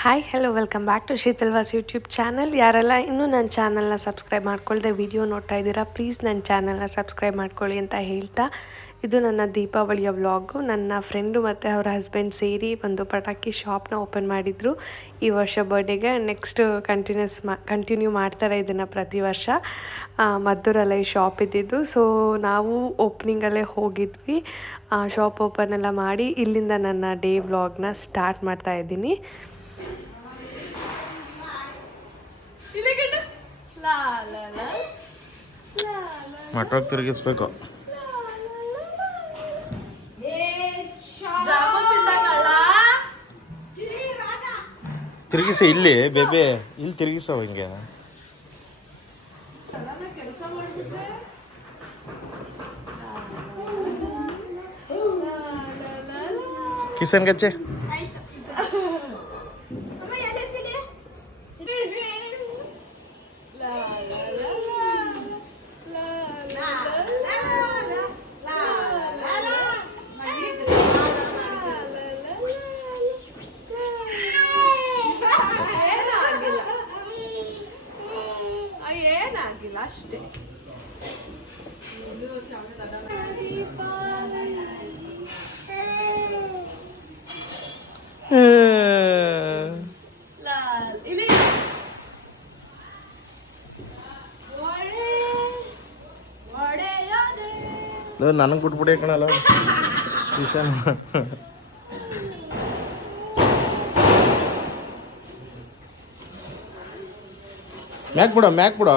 Hi hello welcome back to ಶೀತಲ್ವಾಸ್ YouTube channel. ಯಾರೆಲ್ಲ ಇನ್ನೂ ನನ್ನ ಚಾನಲ್ನ ಸಬ್ಸ್ಕ್ರೈಬ್ ಮಾಡ್ಕೊಳ್ದೆ ವಿಡಿಯೋ ನೋಡ್ತಾ ಇದ್ದೀರಾ, ಪ್ಲೀಸ್ ನನ್ನ ಚಾನಲ್ನ ಸಬ್ಸ್ಕ್ರೈಬ್ ಮಾಡ್ಕೊಳ್ಳಿ ಅಂತ ಹೇಳ್ತಾ, ಇದು ನನ್ನ ದೀಪಾವಳಿಯ ವ್ಲಾಗು. ನನ್ನ ಫ್ರೆಂಡು ಮತ್ತು ಅವರ ಹಸ್ಬೆಂಡ್ ಸೇರಿ ಒಂದು ಪಟಾಕಿ ಶಾಪ್ನ ಓಪನ್ ಮಾಡಿದರು ಈ ವರ್ಷ ಬರ್ಡೇಗೆ. ನೆಕ್ಸ್ಟ್ ಕಂಟಿನ್ಯೂ ಮಾಡ್ತಾರೆ ಇದನ್ನು ಪ್ರತಿ ವರ್ಷ. ಮದ್ದೂರಲ್ಲೇ ಈ ಶಾಪ್ ಇದ್ದಿದ್ದು. ಸೊ ನಾವು ಓಪ್ನಿಂಗಲ್ಲೇ ಹೋಗಿದ್ವಿ, ಶಾಪ್ ಓಪನ್ ಎಲ್ಲ ಮಾಡಿ ಇಲ್ಲಿಂದ ನನ್ನ ಡೇ ವ್ಲಾಗ್ನ ಸ್ಟಾರ್ಟ್ ಮಾಡ್ತಾ ಇದ್ದೀನಿ. ಮಕ್ಕಳು ತಿರುಗಿಸ್ಬೇಕು. ತಿರುಗಿಸ ಇಲ್ಲಿ ಬೇಬೆ, ಇಲ್ಲಿ ತಿರುಗಿಸೋ ಹಿಂಗೆ. ಕಿಸನ್ ಗಚ್ಚೆ ಅಷ್ಟೇ. ನನಗೆ ಬಿಟ್ಬಿಡಿ ಕಣಲ್ಲ ಟ್ಯೂಷನ್. ಮ್ಯಾಕ್ ಬಿಡ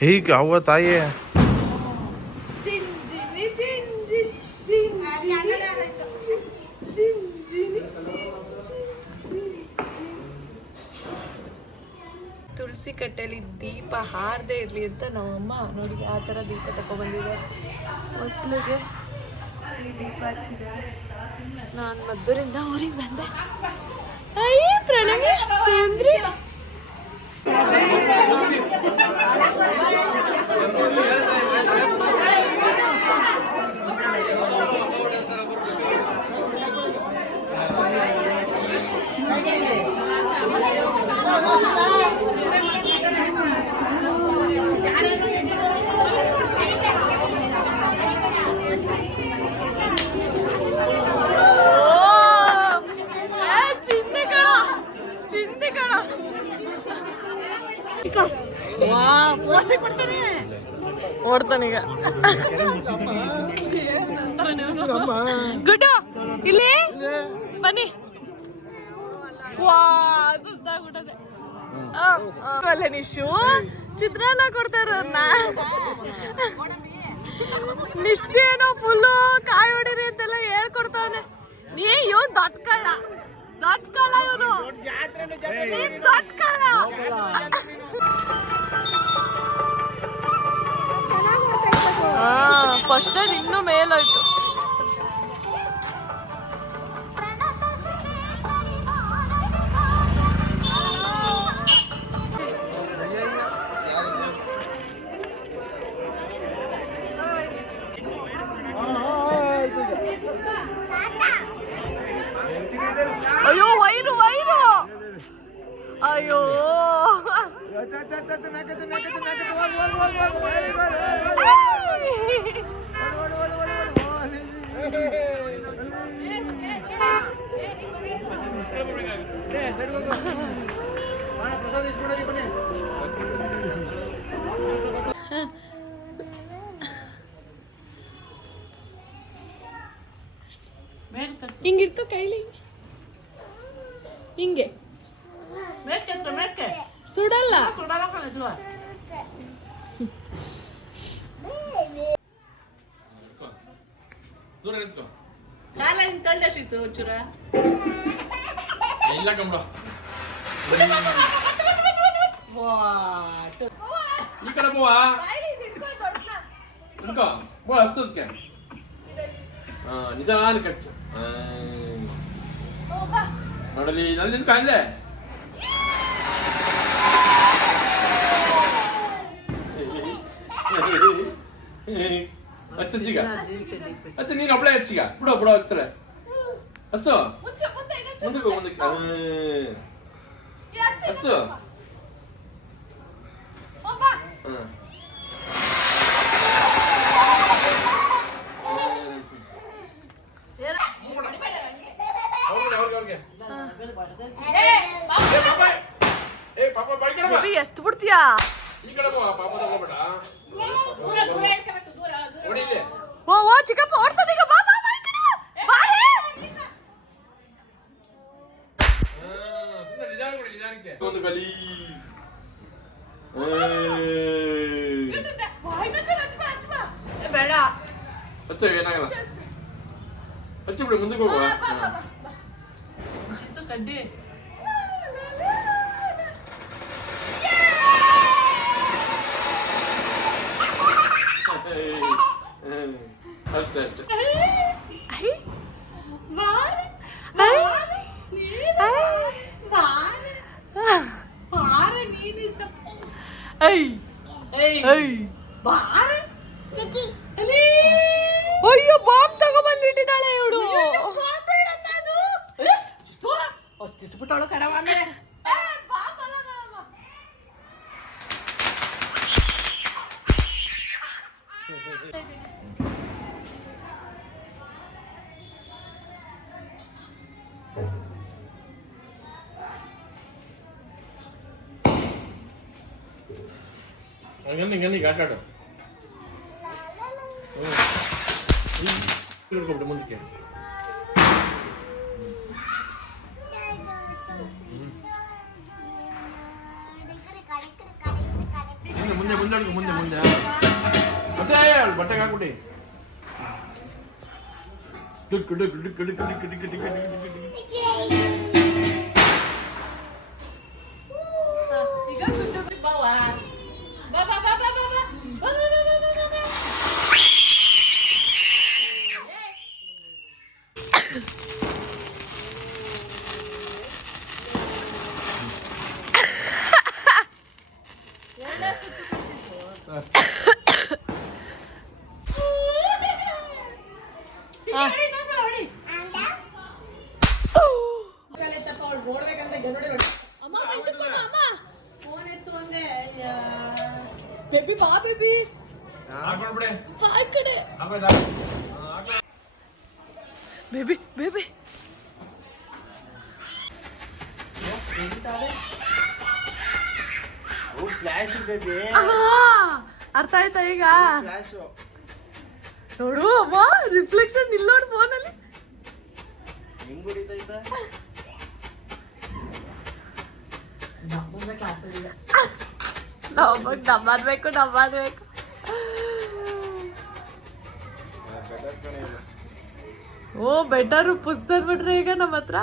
ಹೀಗೆ ಅವ್ವ ತಾಯಿ. ತುಳಸಿ ಕಟ್ಟೆಯಲ್ಲಿ ದೀಪ ಹಾರದೇ ಇರಲಿ ಅಂತ ನಮ್ಮಮ್ಮ ನೋಡಿ ಆ ಥರ ದೀಪ ತಗೊಬಂದಿದ್ದಾರೆ. ಹೊಸ್ಲಿಗೆ ದೀಪ ಹಚ್ಚಿದ್ದಾರೆ. ನಾನು ಮದ್ದೂರಿಂದ ಊರಿಗೆ ಬಂದೆ. ಅಯ್ಯ ಪ್ರಣವಿ ಸುಂದ್ರಿ. ಓಡ್ತಾನೀಗ ಗುಡ್ಡು ಇಲ್ಲಿ ಬನ್ನಿ. ವಾ ಸುಸ್ತಾಗ್ಬಿಟ್ಟದೆ. ಅಲ್ಲೇ ನಿಶು ಚಿತ್ರಾನ್ನ ಕೊಡ್ತಾರನ್ನ ನಿಶ್ಚೇನೋ ಫುಲ್ಲು ಕಾಯಿ ಹೊಡಿರಿ ಅಂತೆಲ್ಲ ಹೇಳ್ಕೊಡ್ತಾವನೆ. ನೀ ಇವನ್ ದೊಡ್ಡ ಕಳ್ಳ ಇವನು ದೊಡ್ಡ ಕಳ್ಳ. ಫಸ್ಟ್ ಇನ್ನೂ ಮೇಲಾಯ್ತು. ಅಯ್ಯೋ ವೈರು ಅಯ್ಯೋ ಹಿಂಗಿರ್ತು ಕೈಲಿ ಹಿಂಗೆ ಸುಡಲ್ಲ. ಇಲ್ಲ ಕಂಬ ಈ ಕಡೆ ಬುವಾ ಅನ್ಕೋ ಬೋ ಅಷ್ಟಕ್ಕೆ ನಿಧಾನ ಕಚ್ಚು ನೋಡಲಿ ನಲ್ಲಿ ಕಾಯಿಲೆ ಹಚ್ಚೀಗ ಹಚ್ಚ ನೀನು ಒಬ್ಳೆ ಹಚ್ಚೀಗ ಬಿಡೋ ಹತ್ತಲೆ ಹಚ್ಚು ಮುಂದಕ್ಕೆ ಹಚ್ಚು ಎಷ್ಟು ಬಿಡ್ತೀಯಾ ಓ ಓ ಚಿಕ್ಕಪ್ಪ ಓಡ್ತದೆ ಈಗ ಬಾ ಬಾ ಬಾ ಈ ಕಡೆ ಬಾ ಒಂದು ಗಲಿ ಬೇಡ ಹಚ್ಚ ಏನಾಗಲ್ಲ ಹಚ್ಚಿ ಬಿಡಿ ಮುಂದಕ್ಕೆ ಹೋಗುವ ಕಡ್ಡಿ ಅಷ್ಟೇ ಅಷ್ಟೇ ಅಯ್ಯೋ ಬಾಂಬ್ ತಗೊಂಡ್ಬಂದಿಟ್ಟಿದ್ದಾಳೆ ಇವಳು ಹೊಸ್ತಿಸ್ಬಿಟ್ಟವಳು ಕಣವ ಗನ್ನಿಗೆ ಆಟ ಆಡು ಹಿಡ್ಕೊಬಿಟ್ಟು ಮುಂದಕ್ಕೆ ಮುಂದೆ ಮುಂದೆ ಮುಂದೆ ಮುಂದೆ ಮುಂದೆ ಮತ್ತೆ ಬಟ್ಟೆಗೆ ಹಾಕ್ಬಿಟ್ಟಿ ಬೇಬಿ ಬಾ ಬೇಬಿ ಬಾ ಈ ಕಡೆ ಬೇಬಿ ಬೇಬಿ ಅರ್ಥ ಆಯ್ತಾ ಈಗ ನೋಡು ಅಮ್ಮ ರಿಫ್ಲೆಕ್ಷನ್ ಇಲ್ಲ ನೋಡು ಫೋನಲ್ಲಿ ನಮ್ಮನ್ಬೇಕು ಓ ಬೆಟರು ಪುಸ್ ಅಂದ್ಬಿಟ್ರೆ ಈಗ ನಮ್ಮ ಹತ್ರ